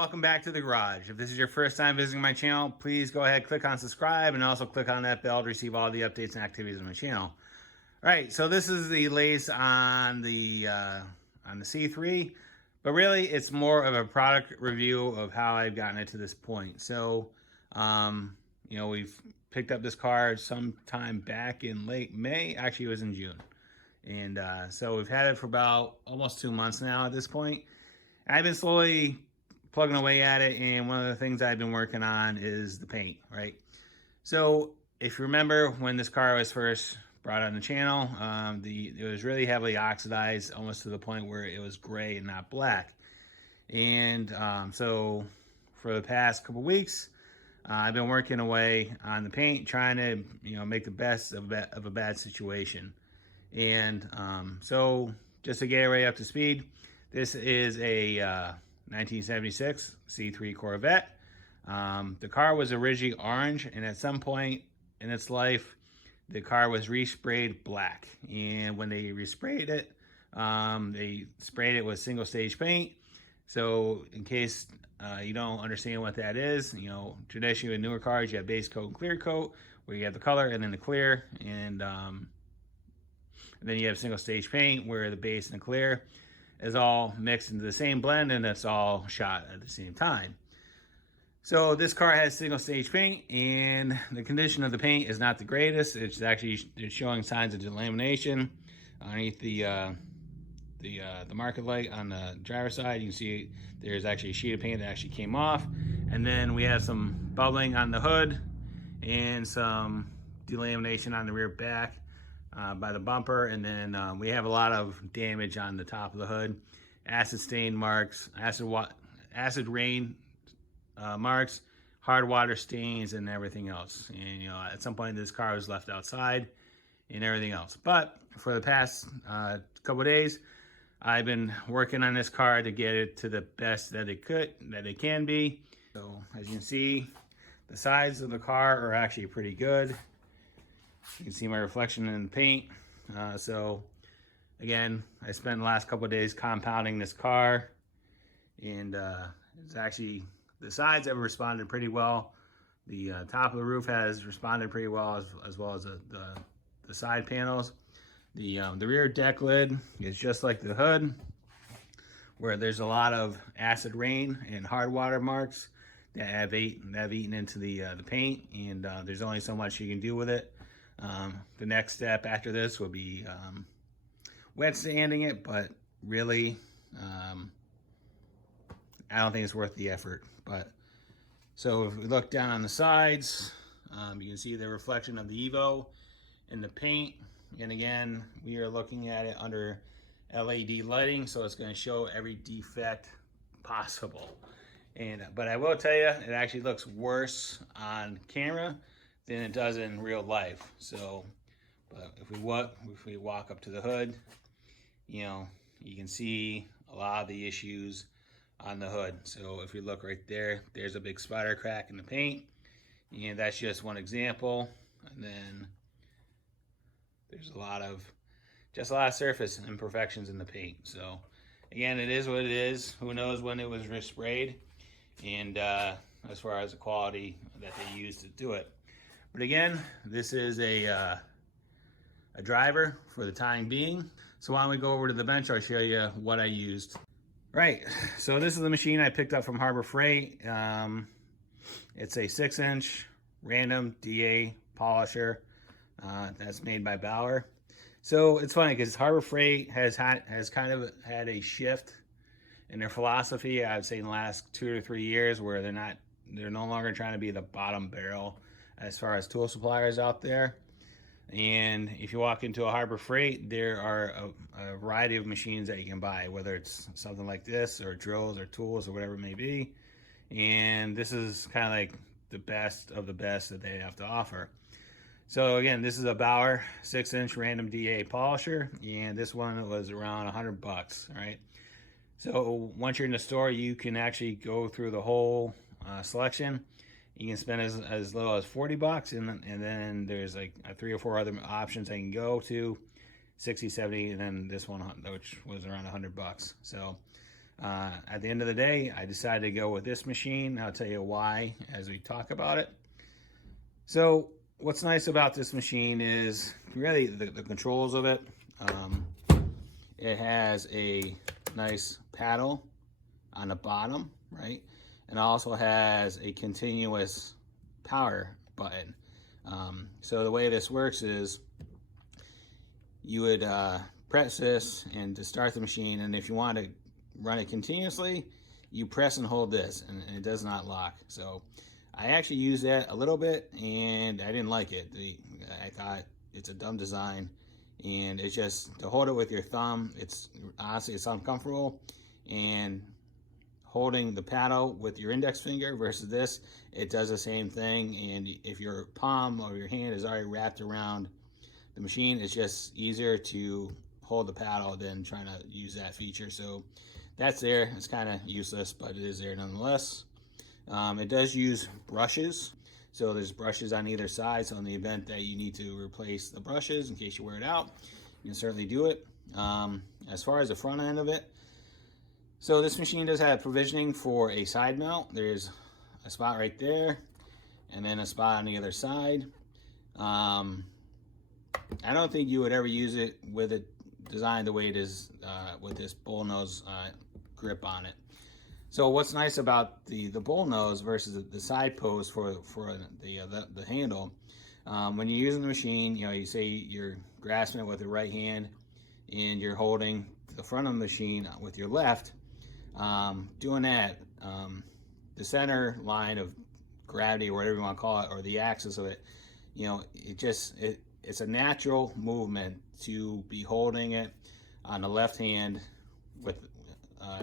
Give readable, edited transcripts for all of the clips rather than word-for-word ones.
welcome back to the garage. If this is your first time visiting my channel, please go ahead, click on subscribe, and also click on that bell to receive all the updates and activities on my channel. All right, so this is the latest on the C3, but really it's more of a product review of how I've gotten it to this point. So, we've picked up this car sometime back in late May. Actually, it was in June. And so we've had it for about almost 2 months now at this point. I've been slowly plugging away at it, and one of the things I've been working on is the paint, right? So if you remember when this car was first brought on the channel, it was really heavily oxidized, almost to the point where it was gray and not black. And so for the past couple weeks, I've been working away on the paint, trying to make the best of a bad situation. And so just to get everybody up to speed, this is a 1976 C3 Corvette. The car was originally orange, and at some point in its life, the car was resprayed black. And when they resprayed it, they sprayed it with single stage paint. So in case you don't understand what that is, traditionally with newer cars, you have base coat and clear coat, where you have the color and then the clear. And then you have single stage paint, where the base and the clear is all mixed into the same blend, and it's all shot at the same time. So this car has single stage paint, and the condition of the paint is not the greatest. It's showing signs of delamination underneath the market light on the driver's side. You can see there's actually a sheet of paint that actually came off, and then we have some bubbling on the hood and some delamination on the rear back by the bumper. And then we have a lot of damage on the top of the hood, acid stain marks, acid rain marks, hard water stains, and everything else. And at some point this car was left outside and everything else. But for the past couple of days, I've been working on this car to get it to the best that it can be. So as you can see, the sides of the car are actually pretty good. You can see my reflection in the paint. So again, I spent the last couple of days compounding this car, and it's actually, the sides have responded pretty well. The top of the roof has responded pretty well, as well as the side panels. The rear deck lid is just like the hood, where there's a lot of acid rain and hard water marks that have eaten into the paint, and there's only so much you can do with it. The next step after this will be wet sanding it, but really I don't think it's worth the effort. But so if we look down on the sides, you can see the reflection of the Evo in the paint. And again, we are looking at it under LED lighting, so it's going to show every defect possible. But I will tell you, it actually looks worse on camera than it does in real life. So, but if we walk up to the hood, you can see a lot of the issues on the hood. So if you look right there, there's a big spider crack in the paint, and that's just one example. And then there's a lot of surface imperfections in the paint. So again, it is what it is. Who knows when it was resprayed, and as far as the quality that they used to do it. But again, this is a driver for the time being. So why don't we go over to the bench, I'll show you what I used. Right, so this is the machine I picked up from Harbor Freight. It's a 6-inch random DA polisher that's made by Bauer. So it's funny because Harbor Freight has kind of had a shift in their philosophy, I would say in the last 2 or 3 years, where they're no longer trying to be the bottom barrel as far as tool suppliers out there. And if you walk into a Harbor Freight, there are a variety of machines that you can buy, whether it's something like this or drills or tools or whatever it may be. And this is kind of like the best of the best that they have to offer. So again, this is a Bauer 6-inch random DA polisher, and this one was around $100, all right? So once you're in the store, you can actually go through the whole selection. You can spend as little as $40, and then there's like 3 or 4 other options I can go to, 60, 70, and then this one, which was around $100. So At the end of the day, I decided to go with this machine. I'll tell you why as we talk about it. So what's nice about this machine is really the controls of it. It has a nice paddle on the bottom, right? And also has a continuous power button. So the way this works is you would press this and to start the machine, and if you want to run it continuously, you press and hold this, and it does not lock. So I actually used that a little bit, and I didn't like it. I thought it's a dumb design, and it's just to hold it with your thumb. It's honestly, it's uncomfortable, and holding the paddle with your index finger versus this, it does the same thing. And if your palm or your hand is already wrapped around the machine, it's just easier to hold the paddle than trying to use that feature. So that's there. It's kind of useless, but it is there nonetheless. It does use brushes. So there's brushes on either side. So in the event that you need to replace the brushes in case you wear it out, you can certainly do it. As far as the front end of it, so this machine does have provisioning for a side mount. There's a spot right there, and then a spot on the other side. I don't think you would ever use it with it designed the way it is with this bullnose grip on it. So what's nice about the bullnose versus the side post for the handle, when you're using the machine, you know, you say you're grasping it with the right hand and you're holding the front of the machine with your left. Doing that, the center line of gravity, or whatever you want to call it, or the axis of it, you know, it's a natural movement to be holding it on the left hand with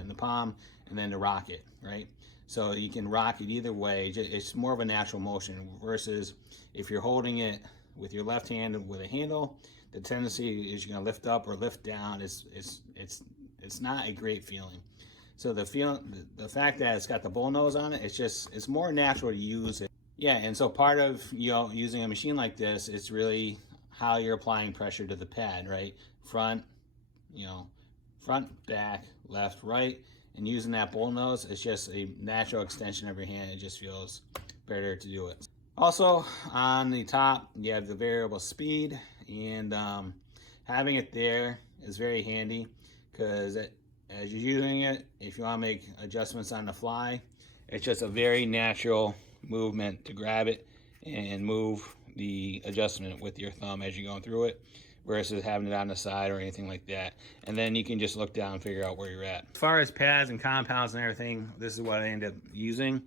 in the palm, and then to rock it, right? So you can rock it either way. It's more of a natural motion versus if you're holding it with your left hand with a handle, the tendency is you're going to lift up or lift down. It's not a great feeling. So the fact that it's got the bullnose on it, it's more natural to use it. Yeah, and so part of, you know, using a machine like this, it's really how you're applying pressure to the pad, right? Front, you know, front, back, left, right, and using that bullnose, it's just a natural extension of your hand. It just feels better to do it. Also, on the top, you have the variable speed, and having it there is very handy because as you're using it, if you want to make adjustments on the fly, it's just a very natural movement to grab it and move the adjustment with your thumb as you're going through it versus having it on the side or anything like that. And then you can just look down and figure out where you're at. As far as pads and compounds and everything, this is what I ended up using.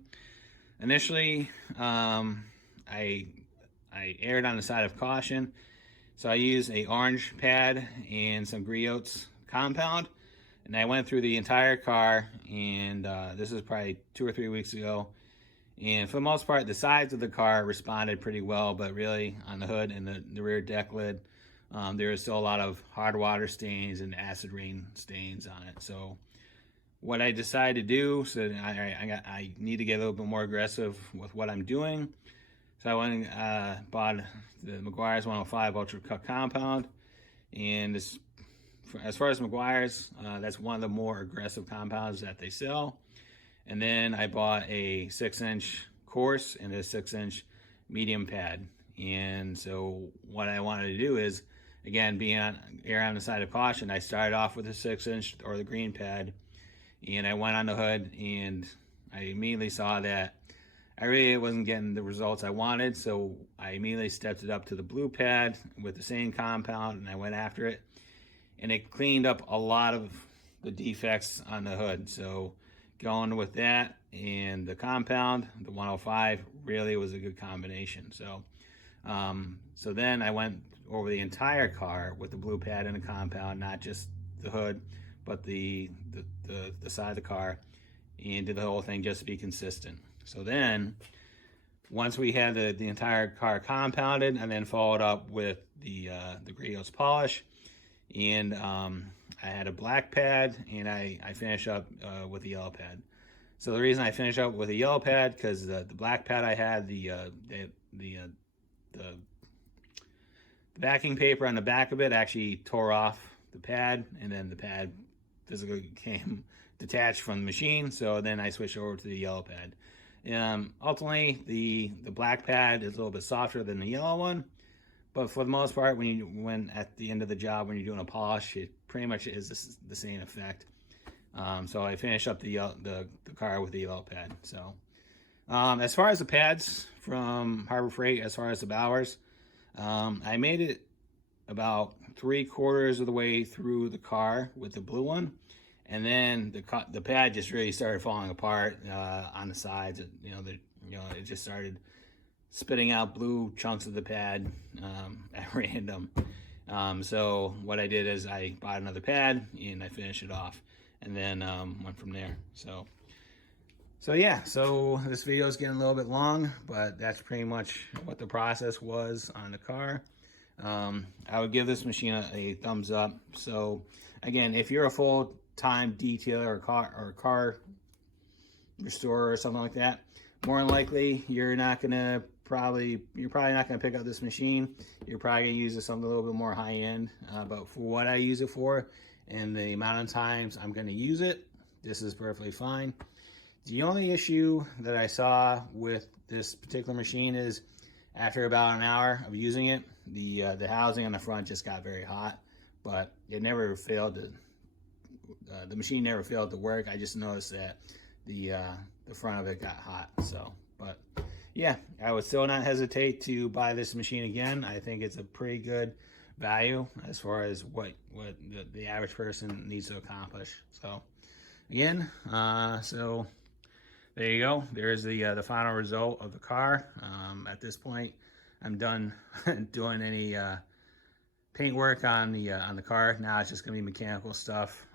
Initially, I erred on the side of caution. So I used a orange pad and some Griots compound. And I went through the entire car, and this is probably 2 or 3 weeks ago. And for the most part, the sides of the car responded pretty well, but really on the hood and the rear deck lid, there is still a lot of hard water stains and acid rain stains on it. So what I decided to do, so I need to get a little bit more aggressive with what I'm doing. So I went and bought the Maguire's 105 Ultra Cut Compound, and this, as far as Maguire's, that's one of the more aggressive compounds that they sell. And then I bought a 6-inch coarse and a 6-inch medium pad. And so what I wanted to do is, again, being err on the side of caution, I started off with a 6-inch or the green pad, and I went on the hood, and I immediately saw that I really wasn't getting the results I wanted. So I immediately stepped it up to the blue pad with the same compound, and I went after it. And it cleaned up a lot of the defects on the hood. So going with that and the compound, the 105, really was a good combination. So so then I went over the entire car with the blue pad and the compound, not just the hood, but the side of the car, and did the whole thing just to be consistent. So then once we had the entire car compounded, and then followed up with the Griots polish, and I had a black pad, and I finished up with the yellow pad. So the reason I finished up with a yellow pad, because the black pad I had, the backing paper on the back of it actually tore off the pad, and then the pad physically became detached from the machine. So then I switched over to the yellow pad. Ultimately, the black pad is a little bit softer than the yellow one, but for the most part, when at the end of the job, when you're doing a polish, it pretty much is the same effect. So I finished up the car with the yellow pad. So as far as the pads from Harbor Freight, as far as the Bauers, I made it about 3/4 of the way through the car with the blue one, and then the pad just really started falling apart on the sides. It just started spitting out blue chunks of the pad at random. So what I did is I bought another pad and I finished it off, and then went from there. So yeah, so this video is getting a little bit long, but that's pretty much what the process was on the car. I would give this machine a thumbs up. So again, if you're a full-time detailer or car restorer or something like that, more than likely you're probably not gonna pick up this machine. You're probably gonna use something a little bit more high-end. But for what I use it for and the amount of times I'm gonna use it, this is perfectly fine. The only issue that I saw with this particular machine is after about an hour of using it, the housing on the front just got very hot, but it never failed to, the machine never failed to work. I just noticed that the front of it got hot. So, but yeah, I would still not hesitate to buy this machine again. I think it's a pretty good value as far as what the average person needs to accomplish. So again, so there you go. There's the final result of the car. At this point, I'm done doing any paint work on the car. Now it's just gonna be mechanical stuff.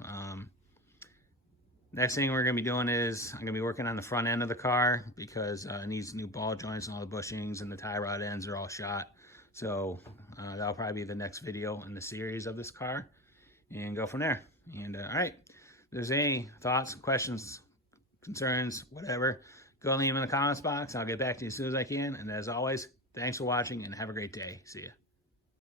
Next thing we're gonna be doing is I'm gonna be working on the front end of the car because it needs new ball joints and all the bushings, and the tie rod ends are all shot. So that'll probably be the next video in the series of this car, and go from there. And all right, if there's any thoughts, questions, concerns, whatever, go leave them in the comments box. I'll get back to you as soon as I can. And as always, thanks for watching and have a great day. See ya.